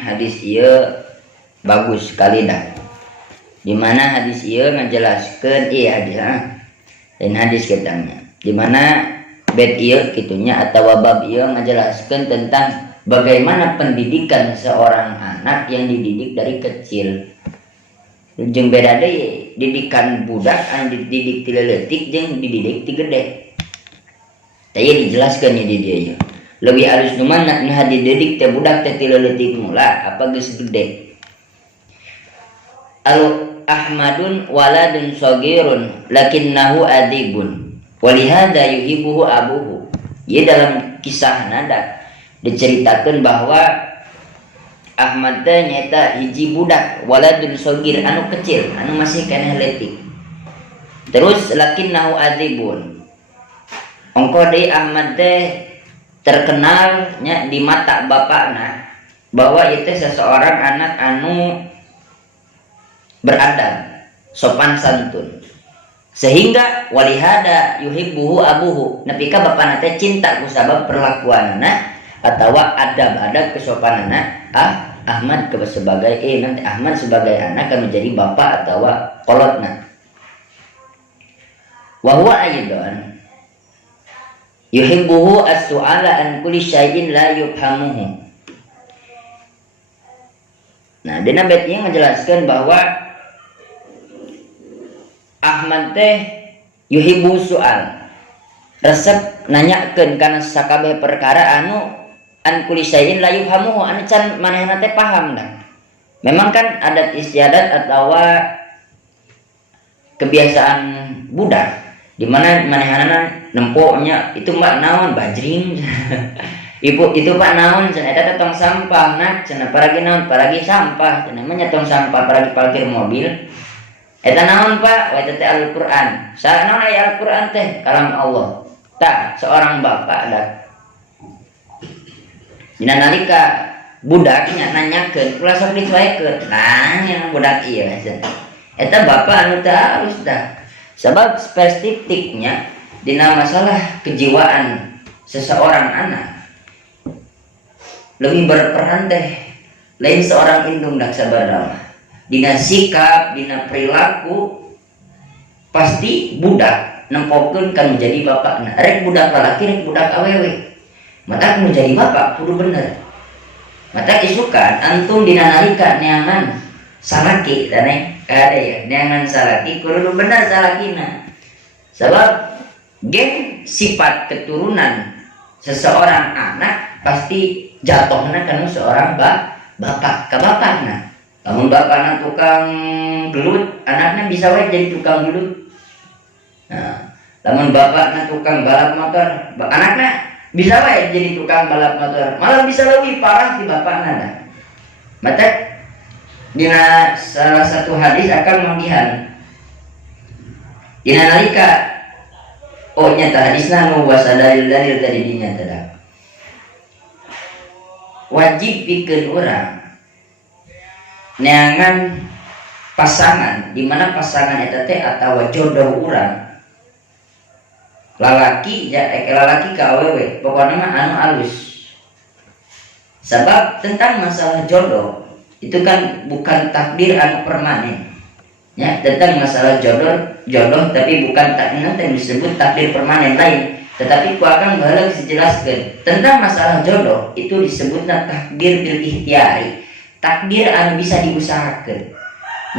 Hadis ieu bagus sekali dah. Dimana hadis ieu ngajelaskeun dan hadis ketangnya. Dimana bed ieu kitunya atau bab ieu ngajelaskeun tentang bagaimana pendidikan seorang anak yang dididik dari kecil. Jeung beda deui didikan budak anu dididik ti leutik jeung dididik ti gede. Taya dijelaskeun di dieu ieu. Lebih halus numanna nu dididik teh budak teh ti leutik mula apa geus gede. Ahmadun waladun shagirun lakinnahu adibun walihada yuhibbuhu abuhu. Ieu dalam kisah nada diceritakeun bahwa Ahmad teh nyaeta hiji budak waladun shagir anu kecil anu masih keneh leutik. Terus lakinnahu adibun. Ongko deui Ahmad teh terkenalnya di mata bapakna bahwa itu seseorang anak anu beradab, sopan santun, sehingga walihada yuhibbuhu abuhu, nepika bapakna teh cinta kusabab perlakuanna atawa adab kesopananna Ahmad sebagai nanti Ahmad sebagai anak kan menjadi bapak atawa kolotna. Wa huwa aidan yuhibbuhu as-su'ala an kulli syai'in la yufhamuhu. Nah, dina bait ieu ngajelaskeun bahwa Ahmad teh yuhibbu su'al. Resep nanyakeun kana sakabeh perkara anu an kulli syai'in la yufhamuhu, anu can manehna teh paham dah. Memang kan adat istiadat atawa kebiasaan budak di mana manehana nempoknya itu mbak naon bajring ibu itu pak naon cenah eta tong sampah nah cenah paragi naon paragi sampah cenah mah tong sampah paragi parkir mobil eta naon pak wa eta teh Al-Qur'an saha naon aya Al-Qur'an teh kalam Allah tah seorang bapak dah dina nalika budaknya nanyakeun ulah sok dicuekeun nah yang budak ieu eta bapak anu teh halus dah. Sebab perspektifnya dina masalah kejiwaan seseorang anak lebih berperan teh lain seorang indung dak sabaraha. Dina sikap, dina perilaku pasti budak nempokeun kan menjadi bapakna. Rek budak lalaki, rek budak awewe. Mata menjadi bapak kudu bener. Mata isukan antum dina nalika neangan salaki teh Kada ya, neangan salaki kudu benar salakina. Sebab gen sifat keturunan seseorang anak pasti jatuhnya karena seorang bapak ke bapakna. Namun bapakna tukang gelut, anaknya bisa wae jadi tukang gelut. Nah, namun bapakna tukang balap motor, anaknya bisa wae jadi tukang balap motor. Malah bisa lebih parah di bapakna dah. Mata dina salah satu hadis akan manggihan dina nalika nyata hadisna nu wasa dalil tadi dinyata dah wajib pikeun urang neangan pasangan di mana pasangan eta teh atawa jodoh urang lalaki lalaki ka awewe pokokna mah anu alus. Sebab tentang masalah jodoh itu kan bukan takdir anu permanen ya, tentang masalah jodoh tapi bukan takdir yang disebut takdir permanen lain, tetapi ku akan baheula dijelaskeun tentang masalah jodoh itu disebutna takdir bil ikhtiari, takdir anu bisa diusahakeun.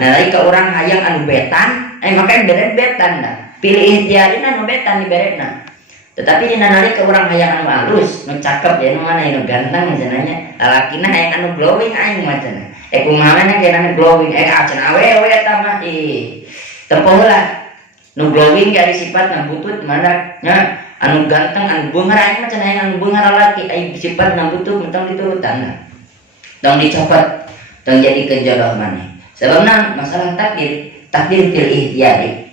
Nah lain ka urang hayang anu betan makanya beret betan dah pilih ikhtiari anu betan diberetna. Tetapi dina nalika urang hayang anu alus, nu cakep ya nu mana anu ganteng cenanya, lalakina hayang anu glowing aing macana. Kumaha na kena glowing cenah awewe eta mah teu lah. Nu glowing dari sifat na butut mana nya anu ganteng anu beungar aing mah cenah hayang anu beungar lalaki aya sifat na butut mentang diturutan. Tong dicopot, tong jadi jodoh maneh. Sebabna masalah takdir fil ikhtiari.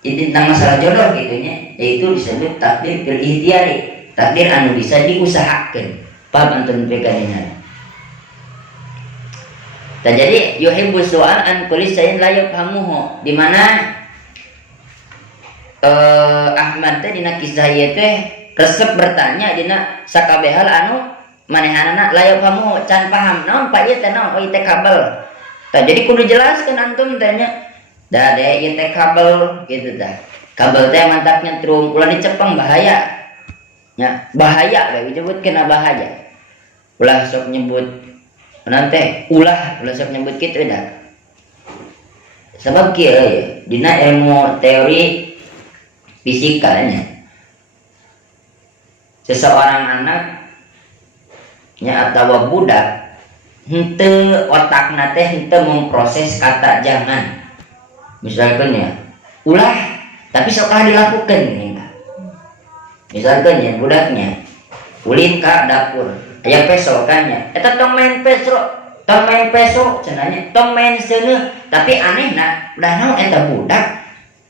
Jadi tentang masalah jodoh gitunya yaitu disebut takdir fil ikhtiari, takdir anu bisa diusahakeun. Paham antum pegangan? Nah, jadi yuhibbu su'al an kulli shay'in la yafhamuhu, di mana Ahmad teh dina kisah ieu teh resep bertanya dina sakabehal anu manehanana la yafhamuhu can paham. Naon pa ieu teh naon? Oh ieu teh kabel. Tah jadi kudu jelaskeun antum tanya. Da de ieu teh kabel gitu tah. Kabel teh mantap nyetrum, ulah dicepeng bahaya. Nya, bahaya we disebutkeun bahaya. Ulah sok nyebut nanti ulah sok nyebut kitu dah. Sebab kieu ya, dina ilmu teori fisikanya seseorang anak nya atawa budak henteu otakna teh henteu memproses kata jangan. Misalkan ya, ulah tapi sok dilakukan nih. Misalkan ya budaknya ulin ka dapur aya pesokannya eta tong main peso cenanya tong main seuneu tapi anehna udah naon eta budak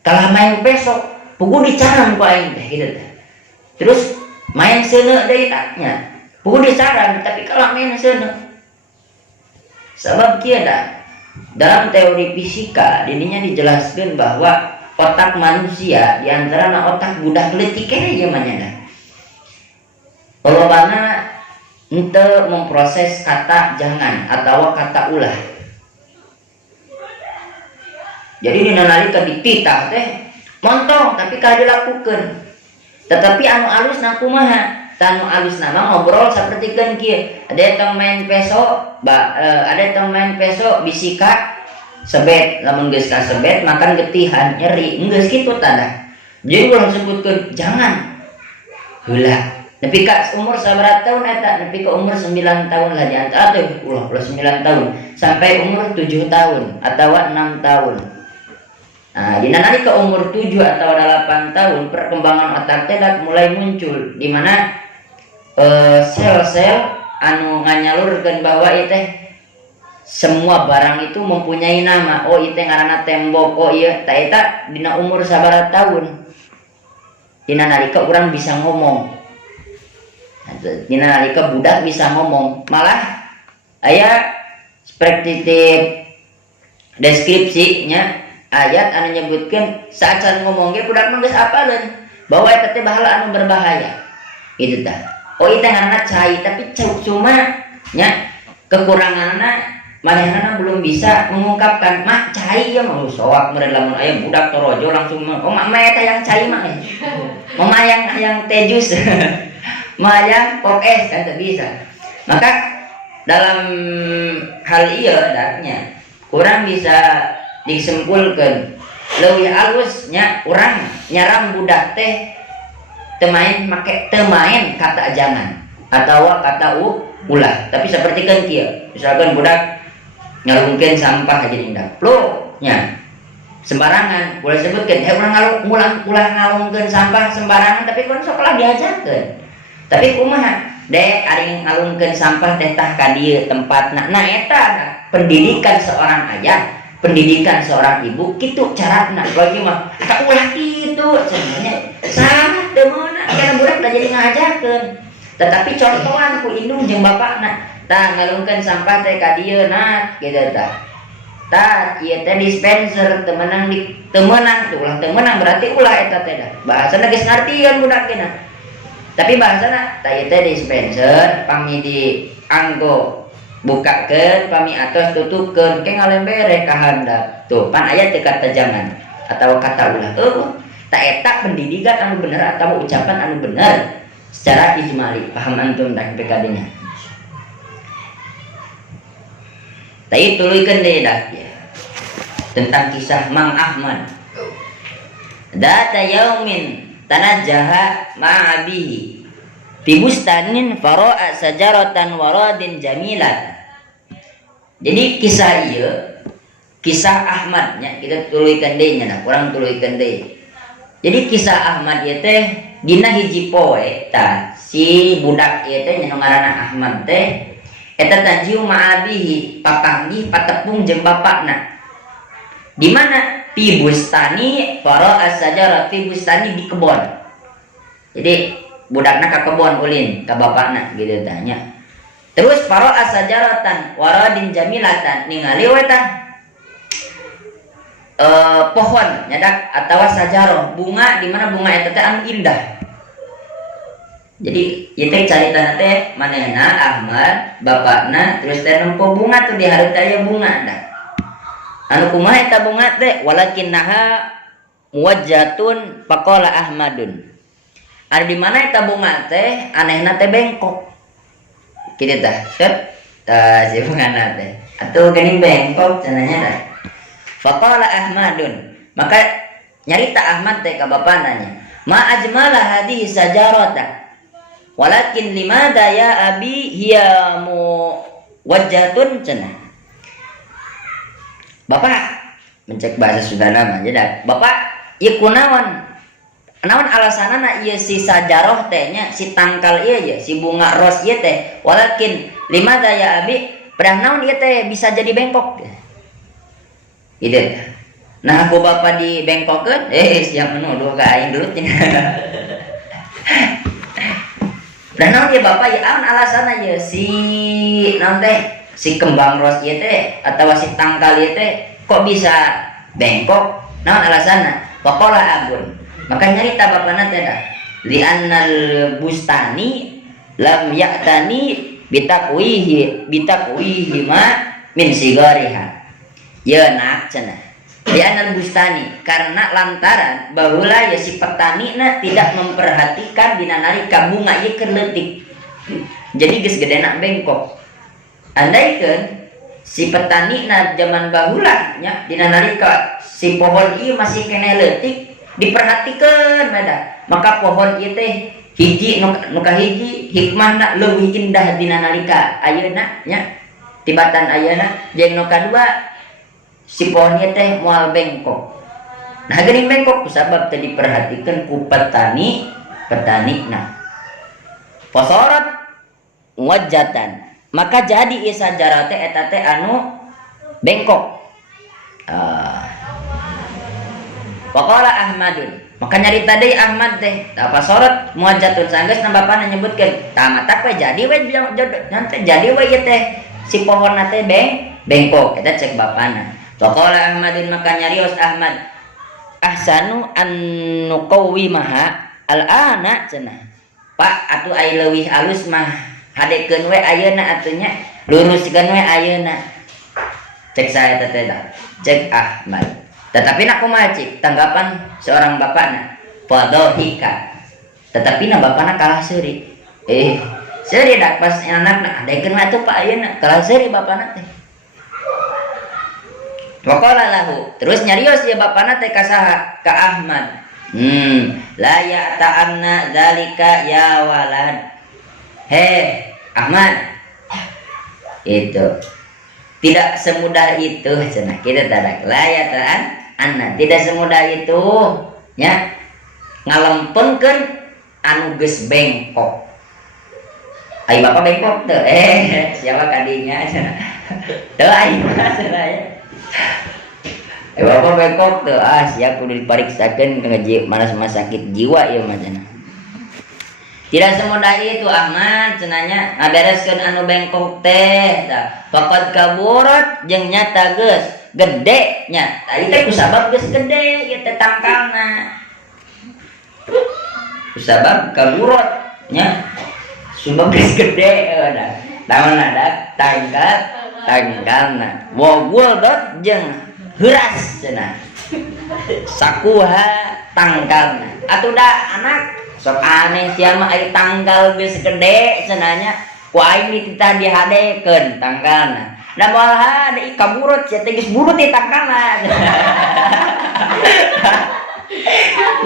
kalah main peso pugu dicaran ku aing teh kitu teh terus main seuneu deui nya pugu dicaran tapi kalah main seuneu. Sabab kieu da dalam teori fisika dininya dijelaskeun bahwa otak manusia diantara otak budak leutik kene ieu mah nya lolobana henteu memproses kata jangan atau kata ulah. Jadi dina nalika dititah teh montong tapi kada dilakukeun. Tetapi anu alusna kumaha? Anu alusna mah ngobrol sapertikeun kieu. Ada tong main peso, ada tong main peso bisika sebet, lamun geus ka sebet makan getihan nyeri, geus kitu tanda. Jadi ulah sebutkeun jangan. Heula nepi ka umur sabaraha tahun eta nepi ka umur 9 tahun lah diantara teh ulah 9 tahun sampai umur 7 tahun atau 6 tahun. Nah, dina nalika umur 7 atau 8 tahun perkembangan otak teh mulai muncul di mana sel-sel anu nganyalurkeun bahwa ieu teh semua barang itu mempunyai nama. Oh ieu teh ngaranna tembok, oh ieu tah eta dina umur sabaraha tahun. Dina nalika urang bisa ngomong. Dina nalika budak bisa ngomong, malah aya seperti deskripsinya ayat anu nyebutkeun saacan ngomong ge budak mah geus apaleun bahwa eta teh bahala anu berbahaya. Itu tah. Oh ieu teh ngaranna cai tapi cuma nya kekuranganna manehna belum bisa mengungkapkan mah cai ya mau soak meureun lamun aya budak torojo langsung oh mah eta yang cai mah. Mama yang teh jus. Maya pop es kan tak bisa. Maka dalam hal iya adanya kurang bisa disempulkan leuwih alusnya orang nyaram budak teh temain make temain kata jangan atau kata ulah, tapi seperti kan kia misalkan budak ngalungkeun sampah jadi indah lo nya sembarangan boleh sebutkan orang ulah ngalungkeun sampah sembarangan tapi kan sekolah diajarkan tapi kumaha dek ari ngalungkeun sampah teh tah ka dieu tempatna nah eta pendidikan seorang ayah pendidikan seorang ibu gitu carana bagi mah tak ulah gitu sebenarnya salah deuna karena budak udah jadi ngajarkeun tetapi contohan ku indung jeung bapakna tah ngalungkeun sampah teh ka dieu nah kitu tah tah ieu teh dispenser teu meunang teu ulah teu meunang berarti ulah eta teh dah bahasana geus ngartieun budak teh tapi bahasana tah ieu teh dispenser pami dianggo bukakan pami atas tutupkan ke ngalembere ka handap tuh pan ayat kata jangan atau kata ulah tak etak pendidikan anu bener atau ucapan anu bener secara ijmali paham antum tak PKD nya tadi tuluikeun deui dah ya. Tentang kisah Mang Ahmad data yaumin tanajjaha ma'abihi fi bustanin fara'a sajaratan waradin jamilat. Jadi kisah ieu kisah Ahmadnya kita tuluikeun deui nya urang tuluikeun deui. Jadi kisah Ahmad ieu teh dina hiji poe tah si budak ieu teh nya ngaranna Ahmad teh eta tajiu ma'abihi papanggih patepung jeung bapakna. Di mana fi bustani fara'a sajarat fi bustani di kebon. Jadi budakna ka kebon ulin ka bapakna gitu tanya. Terus paro asajaratan waradin jamilatan ningali we tah pohon nyadak atawa sajaroh bunga di mana bunga eta teh anu indah. Jadi ieu teh caritana teh manehna Ahmad bapakna terus teh nempo bunga tuh di hareup aya bunga dah. Anu kumaha eta bunga teh walakinnaha muwajjatun faqala Ahmadun. Ada di mana eta bunga teh anehna teh bengkok. Kitu tah. Tah si bunga teh. Atuh geuning bengkok cenanya tah. Faqala Ahmadun. Maka nyarita Ahmad teh ka bapana nya. Ma ajmala hadhihi sajarata. Walakin limada ya abi hiya muwajjatun cenah. Bapak mencek bahasa Sunda mah jadi Bapak ieu kunaon? Naon alasanana ieu si sajaroh teh nya si tangkal ieu ya si bunga ros ieu teh walakin limada ya abi padahal naon ieu teh bisa jadi bengkok. Gitu. Nah aku bapak di bengkokkeun siap menuduh ka aing dulu cenah. Dan naon ieu bapak ieu alasanna ieu si naon teh si kembang ros ieu teh atawa si tangkal ieu teh kok bisa bengkok? Naon alasanna? Faqala abun. Maka nyarita bapana teh dah li'annal bustani lam ya'tani bitakwihi ma min sigariha ya nak cenah li'annal bustani karena lantaran baheula ya si petanina tidak memperhatikan dina nalika bunga ieu keur leutik jadi geus gedena bengkok andaikeun si petanina zaman baheula nya dina nalika si pohon ieu masih kene leutik diperhatikan beda maka pohon ieu teh hiji nu kahiji hikmahna leuwih indah dina nalika ayeuna nya tibatan ayeuna jeung nu kadua si pohon ieu teh moal bengkok nah geuning bengkok kusabab teh diperhatikeun ku petanina fasarat muwajjatan maka jadi ieu sajarah teh eta teh anu bengkok Waqala Ahmadun maka nyarita deui Ahmad teh apa sorot muajatun sanggeusna bapana nyebutkeun tah matak we jadi we nanti jadi we ieu teh si pohonna teh bengkok eta cek bapana Waqala Ahmadun maka nyarios Ahmad ahsanu an nuqawwimaha al-ana cenah Pak atuh ai leuwih alus mah hadekeun we ayeuna atuh nya luruskeun we ayeuna cek saya teh cek Ahmad. Tetapi nak kumaha cik tanggapan seorang bapakna fadhika. Tetapi na bapakna kalah seuri. Seuri dak pas anakna adekeun atuh Pak ayeuna kalah seuri bapakna teh. Waqala lahu, terus nyarios ya bapana teh ka saha? Ka Ahmad. La ya'ta'anna dzalika ya walad. Heh, Ahmad. Itu. Tidak semudah itu cenah. Kita tadak la ya'ta'anna, tidak semudah itu nya ngalempenkeun anu geus bengkok. Ai bapak bengkok teu? Siapa kadinya cenah. Teu ai cenah ya. Bapak bengkok tuh siap kudu dipariksakeun mana sama sakit jiwa ya macana. Tidak semudah itu Ahmad cenanya ngabereskeun anu bengkok teh tah. Faqad kaburat jeung nyata geus gede nya. Tadi teh kusabab geus gede ieu teh tangkalna. Kusabab kaburat nya. Subab geus gede dah. Taun ada tangkalna. Wa guldot jeung heuras cenah sakuha tangkalna atuh da anak sok aneh sia mah ai tangkal geus gede cenahnya ku aing dititah dihadekeun tangkalna da moal hade kaburut sia teh geus burut ti tangkalna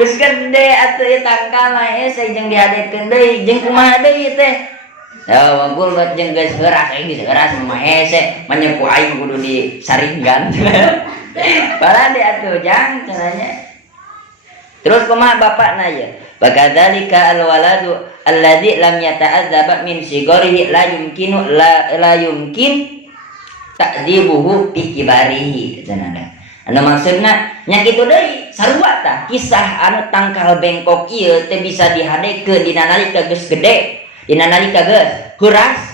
geus gede atuh ieu tangkalna hese jeung dihadekeun deui jeung kumaha deui teh. Ya, wagul buat jeung geus heuras geus heuras mah hese manya ku aing kudu disaringgan. Bala di atuh jang cenanya. Terus kumaha bapakna ya? Bakadzalika alwaladu alladzi lam yata'adzaba min sigarihi la yumkin ta'dzibuhu fi kibarihi cenah. Anu maksudna nya kitu deui sarua tah kisah anu tangkal bengkok ieu teh bisa dihadekeun dina nalika geus gede. Dina nalika geus heuras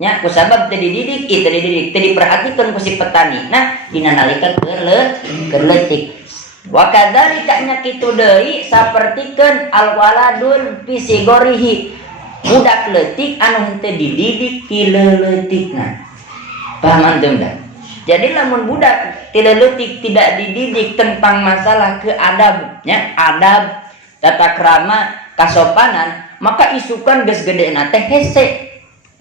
nya kusabab teu dididik teu diperhatikeun ku si petani. Nah dina nalika keur leutik. Wa kadzalika nya kitu deui sapertikeun alwaladun fi sigorihi budak leutik anu henteu dididik ti leuletikna. Paham antum dah? Jadi lamun budak ti leutik tidak dididik tentang masalah keadab nya adab tata krama kasopanan maka isukan geus gedena teh hese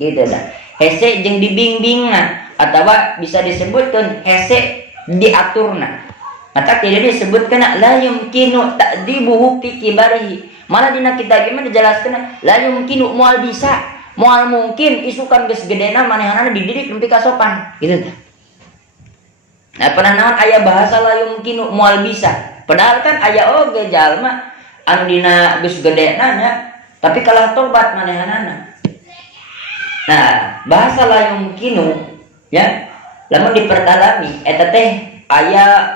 gitu dah. Hese jeung dibimbingna atawa bisa disebutkeun hese diaturna. Maka tidak disebutkeun la yumkinu ta'dibuhu fi kibarihi. Malah dina kitab ieu dijelaskeun la yumkinu moal bisa, moal mungkin isukan geus gedena manehanana dididik nepi ka sopan gitu tah. Nah pernah naon aya bahasa la yumkinu moal bisa. Padahal kan aya oge jalma anu dina geus gedena nya tapi kalah tobat manehanana. Nah, bahasa la yumkinu ya, lamun dipertalami eta teh aya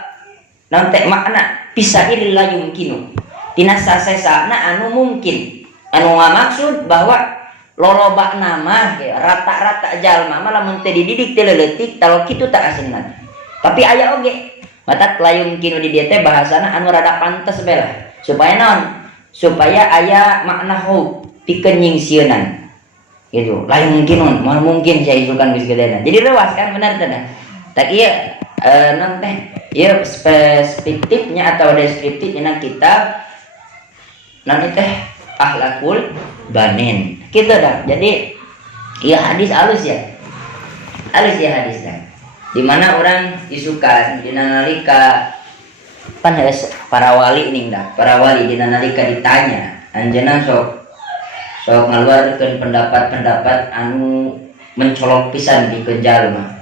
naon teh makna pisail la yumkinu. Tina sasesana anu mungkin. Anu ngamaksud bahwa loloba nama rata-rata jalma mah lamun teu dididik teu leutik kalau kitu tah aslinya. Tapi aya oge matak la yumkinu di dieu teh bahasana anu rada pantes bae lah. Supaya naon? Supaya aya makna hub pikeun nyingsieunan. Gitu. Lain mungkin mal mungkin saya isukan geus gedena. Jadi leuas kan benar teh. Tak ieu non teh ieu perspektifnya atau deskriptifnya kitab non teh Akhlaqul Banin. Gitu dah. Jadi ieu hadis halus ya. Halus ya hadisnya. Di mana orang isukan dina nalika pan para wali ning dah. Para wali dina nalika ditanya, anjeunna sok ngaluarkeun pendapat-pendapat anu mencolok pisan di jalma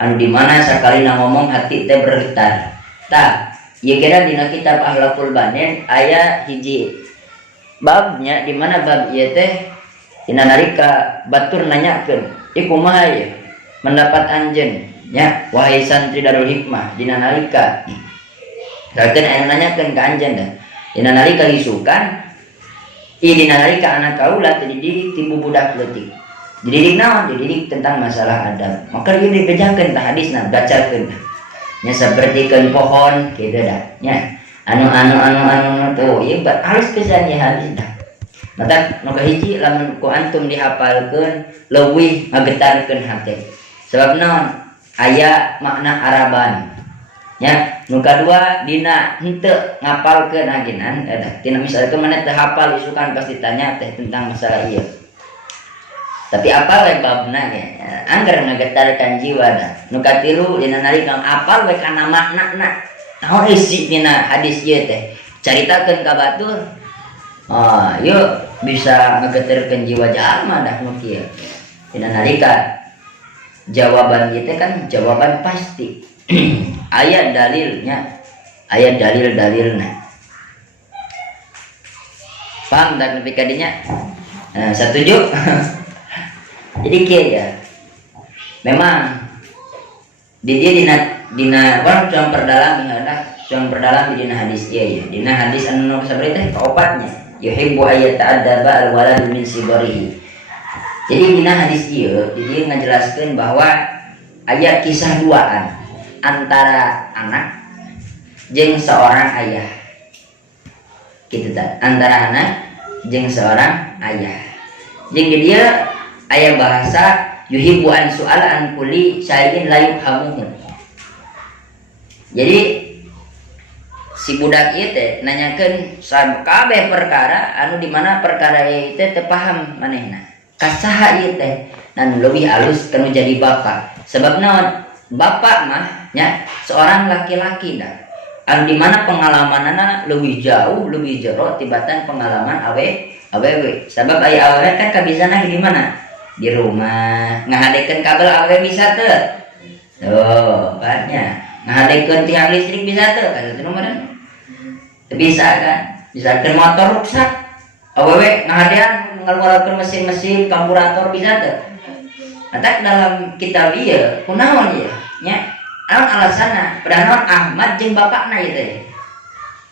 anu di mana sakalina ngomong hati teh bergetar. Tah ieu kira dina kitab Akhlaqul Banin aya hiji babnya di mana bab ieu teh dina nalika batur nanyakeun ieu kumaha ieu mendapat anjeun nya wahai santri Darul Hikmah dina nalika saeun aya nanyakeun ka anjeun dah dina nalika isukan dina nalika anak kaula dididik ti budak leutik. Dididik naon? Dididik tentang masalah adab. Maka ieu dibejakeun tah hadisna bacakeun. Nya sapertikeun pohon kitu dah. Nya anu tuh ieu halus pisan ya hadis dah. Mata nu kahiji lamun ku antum dihafalkeun leuwih ngagetarkeun hate. Sebab naon? Aya makna Araban. Ya, nu kadua dina henteu ngapalkeun agenan eta. Tina misalkeun maneh teu hafal isukan pasti tanya teh tentang masalah ieu. Tapi apa we babna nya anggar ngagetarkan jiwa dah nu katilu dina nalika apal we kana makna naon isi dina hadis ieu teh caritakeun ka batur yuk bisa ngagetarkan jiwa jalma dah nu kieu dina nalika jawaban ieu teh kan jawaban pasti aya dalilnya aya dalil-dalilna paham dan nepi kadinya setuju. Jadi kieu ya. Memang di dia dina orang cuma perdalam di dina hadis ieu ya. Dina hadis anu sabari teh kaopatnya yuhibbu ayyata'addaba al-walad min sigarihi. Jadi dina hadis ieu dia ngajelaskeun bahwa aya kisah duaan antara anak jeung seorang ayah. Gitu tah, antara anak jeung seorang ayah. Jeung dia aya bahasa yuhibbu an su'al an kulli syai'in la yufhamuhu. Jadi si budak ieu teh nanyakeun kabeh perkara anu di mana perkara ieu teh teu paham manehna. Kasaha ieu teh dan leuwih alus kanu jadi bapak. Sebab naon? Bapak mah nya seorang laki-laki dah. Anu di mana pengalamanana leuwih jauh, leuwih jero tibatan pengalaman awewe. Sebab aya awewe kan kabisana di mana? Di rumah ngahadekeun kabel awewe bisa teu? Oh, banyak. Ngahadekeun tiang listrik bisa teu? Kada teu nomeureun. Teu bisa kan? Misalkeun motor rusak, awewe ngahadean ngaluarkeun mesin-mesin karburator bisa teu? Matak dalam kitab ieu kunaon ieu? Nya, naon alasanna? Padahal Ahmad jeung bapakna ieu teh.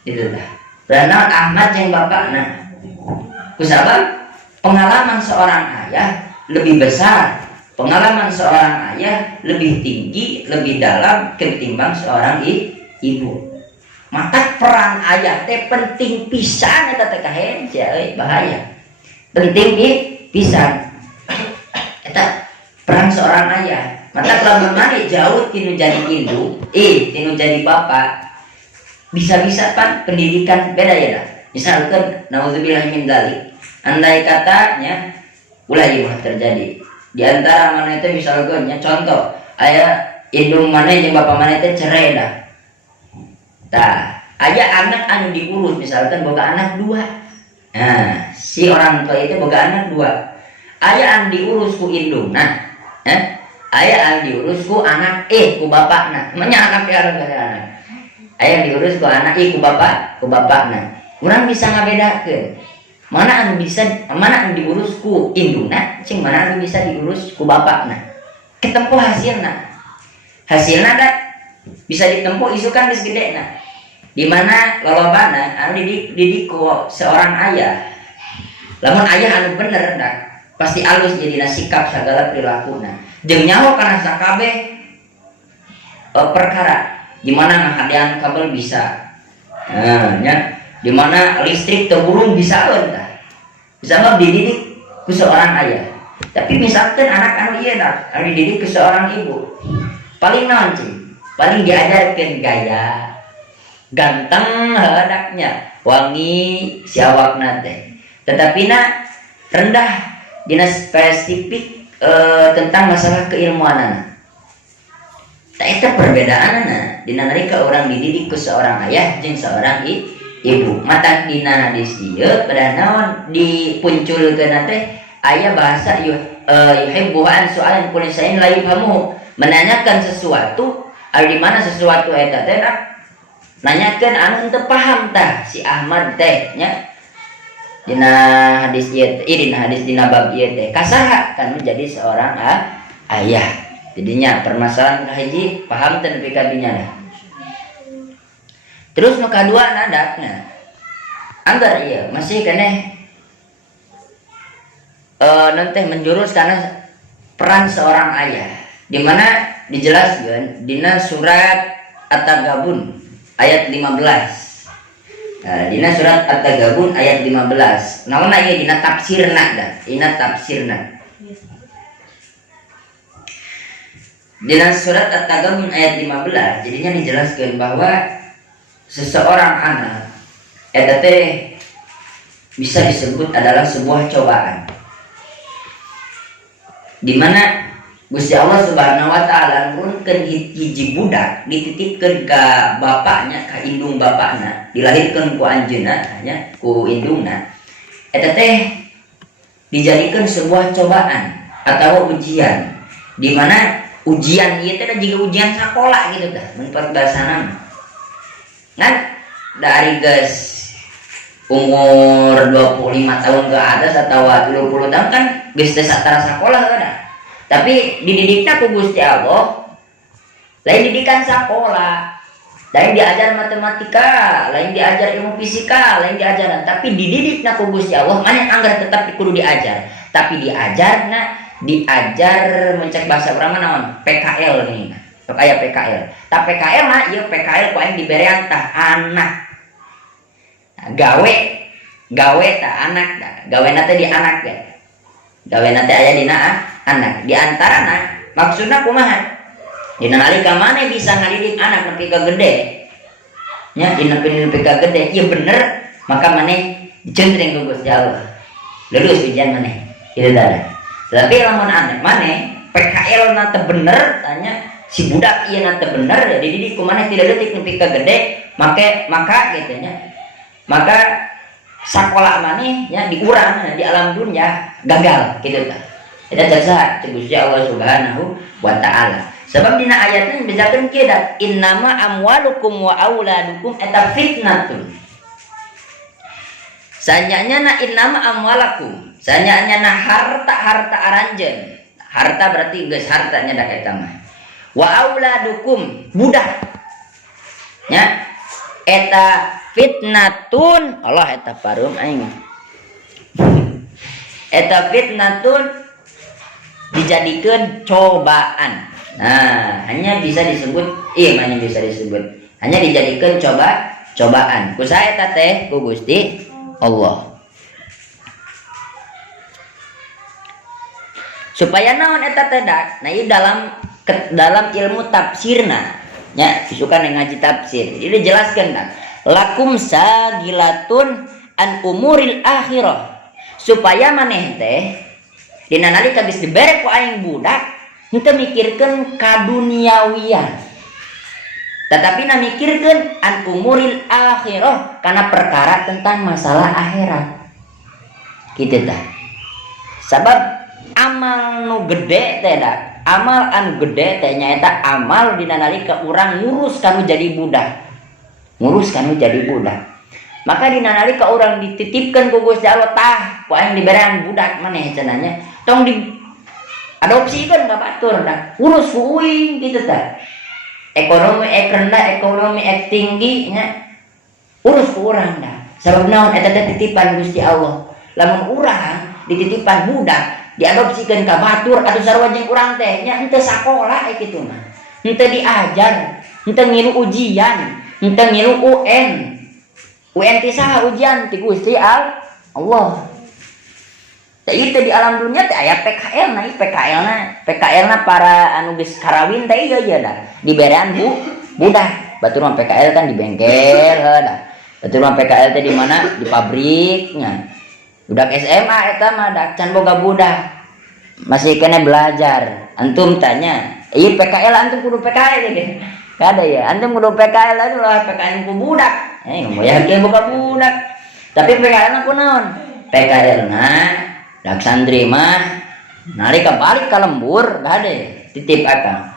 Itu tah. Padahal Ahmad jeung bapakna. Kusabab pengalaman seorang ayah lebih besar, pengalaman seorang ayah lebih tinggi, lebih dalam ketimbang seorang ibu. Maka peran ayah teh penting pisan eta teh kahence euy bahaya. Penting pisan. Eta peran seorang ayah. Maka lamun maneh jauh tinu jadi induk, tinu jadi bapak, bisa-bisa pan pendidikan beda ya dah. Misalkan naudzubillah min dzalik. Andai katanya ulah ieu terjadi di antara mana itu misalkan contoh aya indung mana jeung bapak mana itu cerai dah. Tah, aya anak anu diurus misalkan boga anak 2. Nah, si orang tua itu boga anak 2. Aya anu diurus ku indung. Nah, aya anu diurus ku anak ku bapakna. Namanya anak ya anak. Aya diurus ku anak ku bapakna. Urang bisa ngabedakeun mana anu diurus ku indungna cing mana anu bisa diurus ku bapakna. Ketempo hasilna dah bisa ditempo isukan geus gedena di mana lolobana anu didik ku seorang ayah. Lamun ayah anu bener dah pasti alus jadina sikap sagala perilakunna jeung nyaho kana sakabeh perkara di mana ngahadean kabel bisa nya di mana listrik terburung bisa dah bisa mah dididik ku seorang ayah. Tapi misalkan anak anu ieu anu dididik ku seorang ibu paling naon cing paling diajarkeun gaya ganteng hadaknya wangi si awakna teh tetapi rendah dina spesifik tentang masalah keilmuanana. Tah eta perbedaanana dina nalika urang dididik ku seorang ayah jeung seorang ibu. Mata dina hadis ieu pada naon dipunculkeun teh aya bahasa yuhibbu an su'alan kulli shay'in la yufhamu, menanyakan sesuatu di mana sesuatu eta teh nanyakeun anu teu paham tah si Ahmad teh nya dina hadis ieu dina bab ieu teh kasaha kan menjadi seorang ayah. Jadinya permasalahan kahiji paham teh nepi ka dinya dah. Terus nu kadua nadakna anggar ieu masih keneh nanti menjurus karena peran seorang ayah di mana dijelaskan dina surat At-Tagabun ayat 15. Dina surat At-Tagabun ayat 15. Namun ieu dina tafsirna dah, dina tafsirna. Dina surat At-Tagabun ayat 15 jadinya dijelaskan bahwa seseorang anak eta teh bisa disebut adalah sebuah cobaan. Dimana Gusti Allah Subhanahu wa taala nurunkeun hiji budak dititipkeun ka bapaknya, ka indung bapakna, dilahirkeun ku anjeunna nya, ku indungna. Eta teh dijadikan sebuah cobaan atau ujian. Dimana ujian ieu teh juga ujian sakola gitu tah, mun bahasana. Ngan dari geus umur 25 tahun ke atas atau 20 tahun kan geus teh satara sakola kada. Tapi dididiknya ku Gusti Allah lain didikan sekolah, lain diajar matematika, lain diajar ilmu fisika, lain diajar, tapi dididiknya ku Gusti Allah mana anggar tetap kudu diajar, tapi diajarna diajar mencek bahasa urang naon PKL nih, kayak PKL. Tapi PKL mah ieu PKL ku aing diberean tah anak. Gawe tah anak tah. Gawena teh di anak teh. Gawena teh aya dina anak. Di antarana maksudna kumaha? Dina nalika maneh bisa ngadidik anak nepi ka gede. Nya dina nepi ka gede, ieu bener, maka maneh dicentreng ku Gusti Allah. Lulus ujian maneh. Kitu tah. Tapi lamun aneh maneh PKL na teh bener tanya si budak ieu na teh bener ya dididik ku maneh tidak leutik nepi ka gede, maka gitu nya. Maka sakola maneh nya diurang di alam dunia gagal kitu tah. Eta jasa Gusti Allah Subhanahu wa taala. Sebab dina ayatnya bejakeun kieu da innama amwalukum wa auladukum eta fitnatun. Sanyanya na innama amwalakum, sanyanya na harta aranjeun. Harta berarti geus hartanya da eta mah. Wa auladukum budak. Nya eta fitnatun, Allah eta parum aing. Eta fitnatun dijadikan cobaan. Nah, hanya bisa disebut hanya bisa disebut hanya dijadikan cobaan. Kusaha eta teh ku Gusti Allah. Supaya naon eta teh dak? Nah, ieu dalam ilmu tafsirna nya suka ngaji tafsir. Jadi dijelaskeun dak. Lakum sagilatun an umuril akhirah. Supaya maneh teh dina nalika geus dibere ku aing budak henteu mikirkeun kaduniawian, tetapi na mikirkeun an umuril akhirah kana perkara tentang masalah akhirat kitu tah. Sabab amal nu gede teh da, amal anu gede teh nyaeta amal dina nalika urang ngurus kanu jadi budak, maka dina nalika urang dititipkeun ku Gusti Allah tah ku aing diberean budak maneh cenanya tong di adopsikeun ka batur dah urus ku uing kitu tah. Ekonomi ek rendah, ekonomi ek tinggi nya urus ku urang dah. Sabab naon eta teh titipan Gusti Allah. Lamun urang dititipan budak diadopsikeun ka batur atuh sarua jeung urang teh nya henteu sakola kitu mah. Henteu diajar, henteu ngilu ujian, henteu ngilu UN. UN ti saha ujian ti Gusti Allah. Teh itu di alam dunia teh aya PKL na, PKL na para anu geus karawin teh ieu dah. Diberean budak. Batur mah PKL kan di bengkel dah. Batur mah PKL teh di mana? Di pabriknya. Budak SMA eta mah dak can boga budak. Masih kena belajar. Antum tanya, ieu PKL antum kudu PKL ge. Kada ya, antum kudu PKL atuh lah PKL ku budak. Ngomong yakin boga budak. Tapi PKL na kunaon? PKL na dak santri mah nalika balik ka lembur gade titip akang.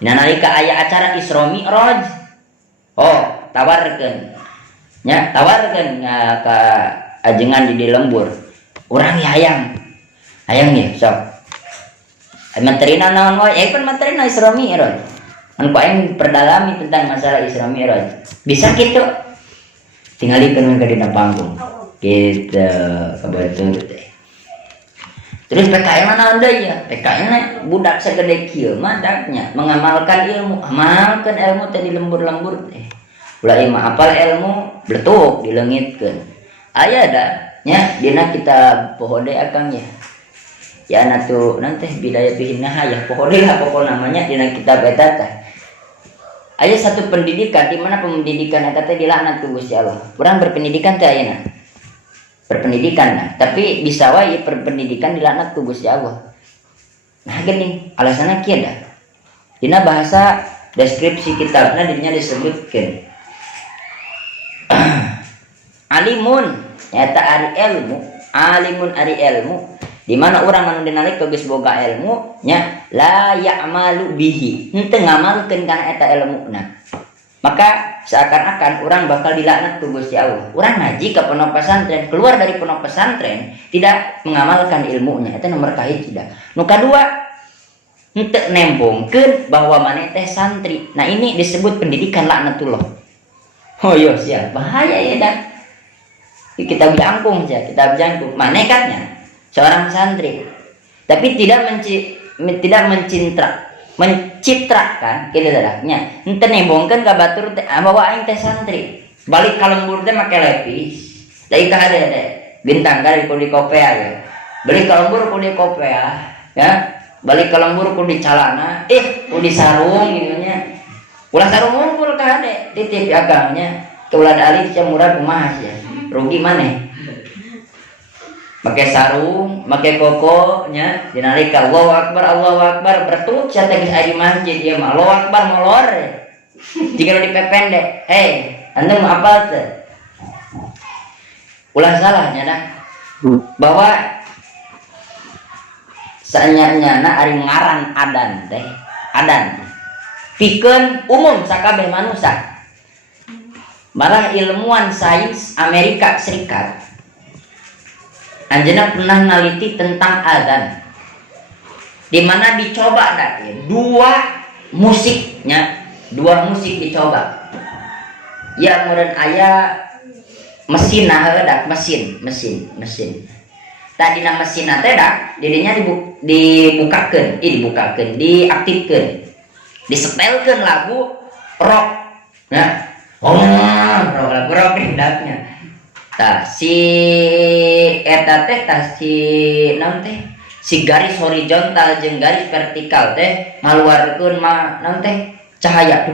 Dina nalika aya acara Isra Mi'raj, tawarkeun ka ajengan di lembur. Urang hayang ya sok. Materina naon wae? Pun materina Isra Mi'raj. Mun ku aing perdalami tentang masalah Isra Mi'raj. Bisa kitu. Tingalikeun ka dina panggung. Kitu kabatur teh. Terus PKL naon deui ya? PKL budak sagede kieu mah daknya mengamalkan ilmu, amalkan ilmu teh di lembur-lembur teh. Ulah mah apal ilmu bletuk dileungitkeun. Aya da nya dina kitab pohode akang ya. Ya natu nanti bidaya bihinah ya pohode lah pokok namanya dina kitab eta teh. Aya satu pendidikan di mana pendidikan eta teh dilaknat ku Gusti Allah. Urang berpendidikan teh ayeuna. Berpendidikan nah, tapi bisa wae berpendidikan dilaknat ku Gusti Allah. Nah gini alasannya kieu dah. Dina bahasa deskripsi kitabna dinya disebutkeun alimun nyata ari ilmu, alimun ari ilmu, di mana orang anu dinalika geus boga ilmu nya la ya'malu bihi, henteu ngamalkeun kana eta ilmuna. Maka seakan-akan orang bakal dilaknat ku Gusti Allah. Urang ngaji ke pondok pesantren, keluar dari pondok pesantren tidak mengamalkan ilmunya, itu nomor kahiji dah. Nu kadua henteu nembongkeun bahwa maneh teh santri. Nah ini disebut pendidikan laknatullah. Oh iya siap, bahaya ya dah. Kita jangkung saja, kita jangkung. Maneh katnya seorang santri, tapi tidak mencitrakan gitu dadahnya. Henteu nembongkeun ka batur teh bahwa aing teh santri. Balik ka lembur teh make lepis. Da ika hade teh bintang kali ku di kopea ya. Balik ka lembur ku di kopea ya. Balik ke lembur ku di calana, ku di sarung gitu nya. Ulah sarung unggul ka hade, titip agangnya. Keulad alif cia murah kumaha ya. Rugi maneh. Pakai sarung, pakai koko nya, dinalika Allahu Akbar, bertuk cia teh geus aya di masjid ieu mah. Allahu Akbar molor. Jika di pependek, anda mau apa teh? Ulah salahnya dah. Bahwa sanyana ari ngaran adan teh adan pikeun umum sakabeh manusia. Malah ilmuwan sains Amerika Serikat anjeunna pernah naliti tentang adan, di mana dicoba dah dua musik dicoba ya kemudian aya mesin dak mesin tadina mesin teh dak dirinya dibukakeun diaktifkeun disetelkeun lagu rock nah lagu rock hendaknya tah si eta teh naon teh si garis horizontal jeung garis vertikal teh ngaluarkeun naon teh cahaya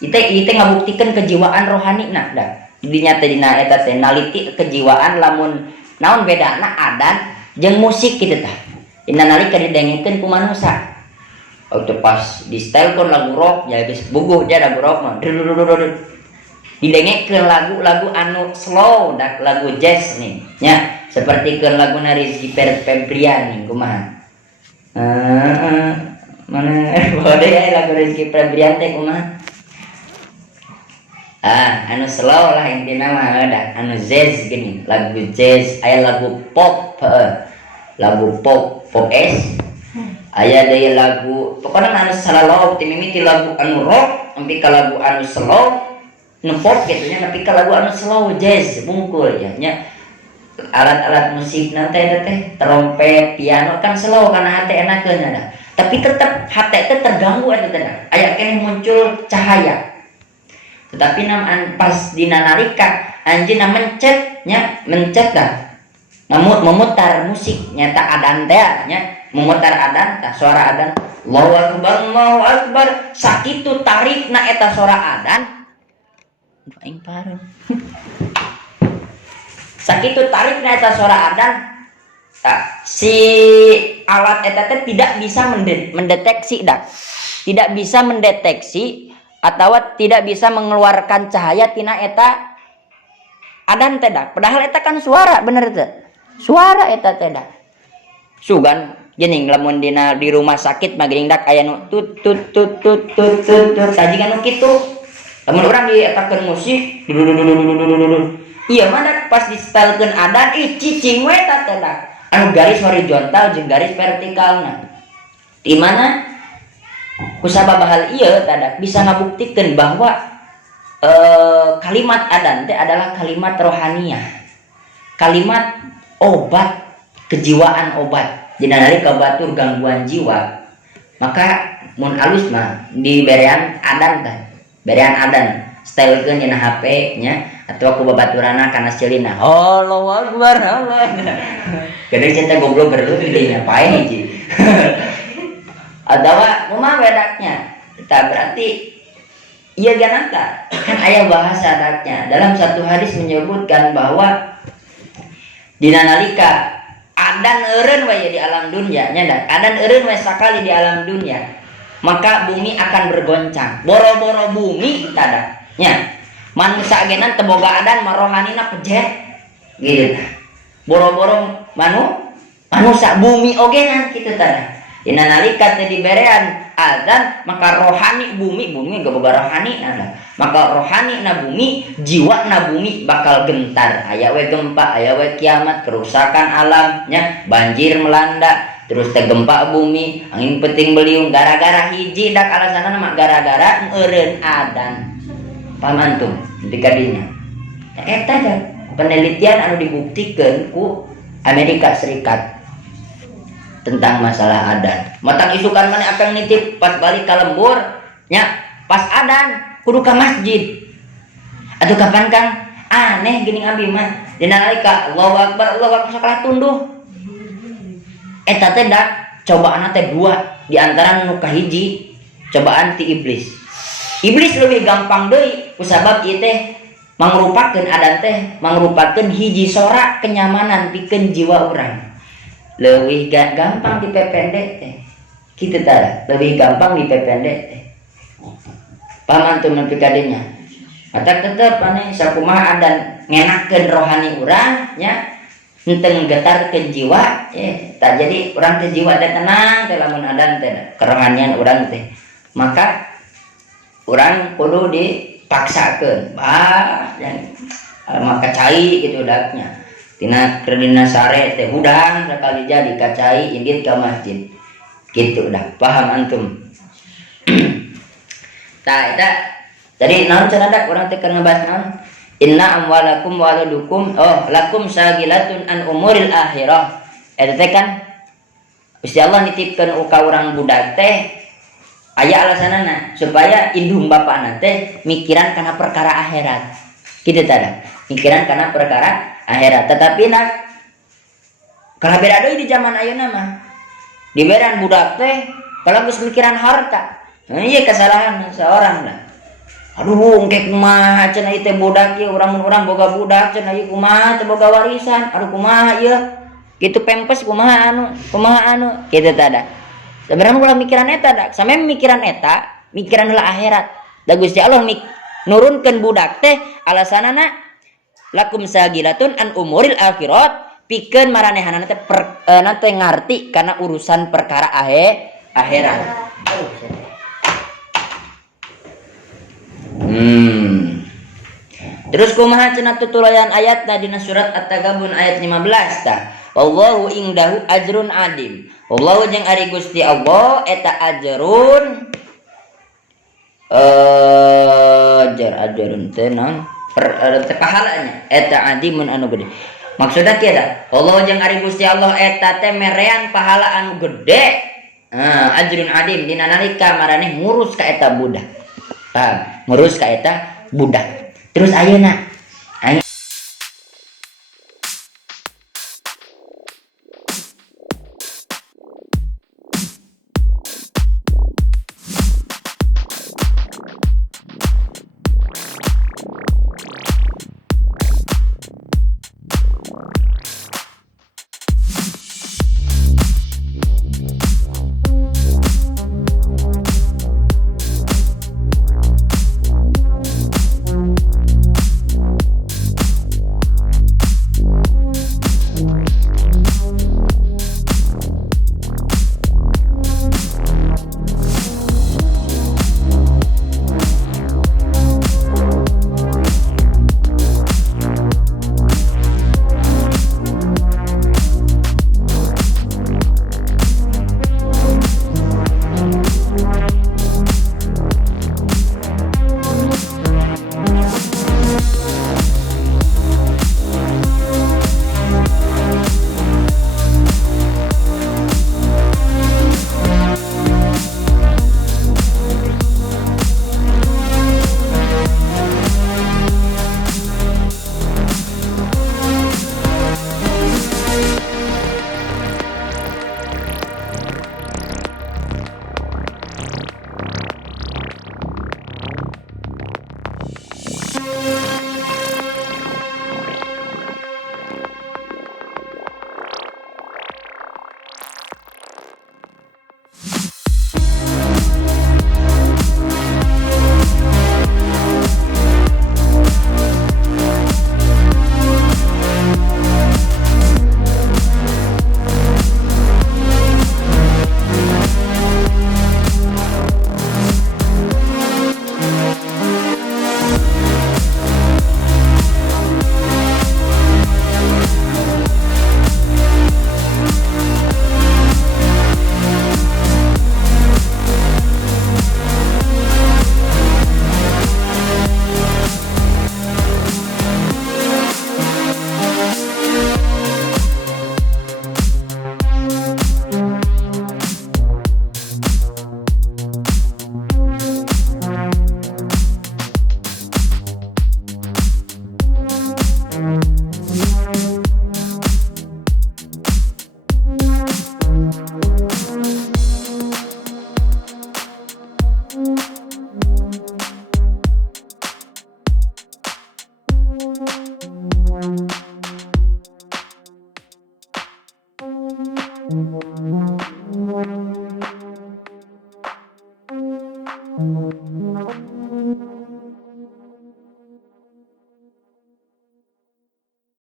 itu ngabuktikeun kejiwaan rohani nah dah dinya teh dina eta teh naliti kejiwaan lamun naon bedana adan jeung musik kitu tah. Dina nalika didengekeun ku manusia. Waktu pas di stelkeun lagu rock ya geus buguh dia lagu rock mah. Didengekeun lagu-lagu anu slow dak lagu jazz nih nya seperti keun lagu Rizky Febrian nih kumaha. Mana boleh lagu Rizky Febrian teh kumaha? Anu slow lah intina mah dah anu jazz gini lagu jazz aya lagu pop pop es aya deui lagu pokona anu slow ti mimiti lagu anu rock nepi ka lagu anu slow nu pop gitu nya nepi ka lagu anu slow jazz bungkul ya nya alat-alat musik nanti teh trompet piano kan slow karena hate enakeun dah tapi tetep hate teh terganggu eta teh aya keneh muncul cahaya. Tetapi pas dina nalika anjeunna mencet dah memutar musik nyata adan teh nya memutar adan tah suara adan Allahu Akbar sakitu tarikna eta suara adan aing pareu sakitu tarikna eta suara adan si alat eta teh tidak bisa mendeteksi tidak bisa mendeteksi atau tidak bisa mengeluarkan cahaya tina eta adan teh dah. Padahal eta kan suara bener teh. Suara eta teh dah. Sugan geuning lamun dina di rumah sakit mah geuning dak aya nu tut tut tut tut tut tut sajigan nu kitu. Lamun urang dietakeun musik iya mah dak pas di setelkeun adan cicing we eta teh dah. Anu garis horizontal jeung garis vertikalna. Di mana kusabab hal ieu tadak bisa ngabuktikeun bahwa kalimat adan teh adalah kalimat rohaniah, kalimat obat kejiwaan obat dina nalika batur gangguan jiwa maka mun alus mah di berean adan teh berean adan stelkeun dina HP nya atawa ku babaturana kana silina Allahu Akbar Allah gede cinta goblok berlutut dinya pae hiji adawa kumaha bedaknya tak berarti iya gananta kan aya bahasa adatnya dalam satu hadis menyebutkan bahwa dina nalika adan eureun we di alam dunia nya da. Adan eureun we sakali di alam dunia. Maka bumi akan bergoncang. Boro-boro bumi tada nya. Manusia genan teu boga adan marohanina pejet. Gitu tah. Boro-boro manusia bumi ogenan kitu tada. Dina nalika teu diberean azan maka rohani bumi gak boga rohani ada. Maka rohani na bumi, jiwa na bumi bakal gentar. Aya we gempa, aya we kiamat, kerusakan alamnya, banjir melanda, terus teh gempa bumi, angin peting beliung gara-gara hiji dak alasanna mah gara-gara eureun adan. Paham antum? Di kadinya. Eta dah penelitian anu dibuktikan ku Amerika Serikat tentang masalah adan. Matang isukan mana akan nitip pas balik ke lembur nya pas adan kudu ke masjid. Aduh kapan Kang? Aneh gini abi mah. Dina nalika Allahu Akbar sakala tunduh. Eta teh dak cobaan teh dua di antara nu kahiji cobaan ti iblis. Iblis lebih gampang deui kusabab ieu teh mangrupakeun adan teh mangrupakeun hiji sorak kenyamanan pikeun jiwa urang. Lebih gampang dipependek teh kitu tah lebih gampang dipependek teh paham antum nepi kadinya mata tetep ane sakumaha adan ngenakeun rohani urang nya henteu nggetarkeun jiwa tak jadi urang teh jiwa teh tenang teh lamun adan teh kerohanian urang teh maka urang kudu dipaksakeun maka cai gitu daknya tina kredina sare teh hudang sakali jadi kacai indit ka masjid gitu dah paham antum. Tah eta jadi naon cenah urang teh keur ngebahas naon inna amwalakum waladukum lakum sagilatun an umuril akhirah eta teh kan Gusti Allah nitipkeun ka urang budak teh aya alasanana supaya indung bapana teh mikiran kana perkara akhirat kitu tah mikiran kana perkara akhirat. Tetapi nak kalau beda deui di zaman ayeuna mah diberan budak teh kalau geus mikiran harta ieu kesalahan seorang lah. Aduh engke kumaha cenah ieu teh budak ieu urang boga budak cenah ieu kumaha teu boga warisan aduh kumaha ieu kitu pempes kumaha anu kitu tah da. Sebenarnya ulah mikiran eta da sampe mikiran eta mikiran heula akhirat da Gusti Allah nurunkeun budak teh alasanana lakum sagilatun an umuril akhirat pikeun maranehanana teh nanti ngarti karena urusan perkara akhirat. Terus kumaha cenah tutulayan ayatna dina surat At-Tagabun ayat 15 tah. Wallahu indahu ajrun adim. Wallahu jeung ari Gusti Allah eta ajrun ajarun teh naon pahalanya eta adimun anu gede. Maksudna kieu da Allah jeung ari Gusti Allah eta teh merean pahala anu gede. Ajrun adim dina nalika maraneh ngurus ka eta budak. Ngurus ka eta budak. Terus ayeuna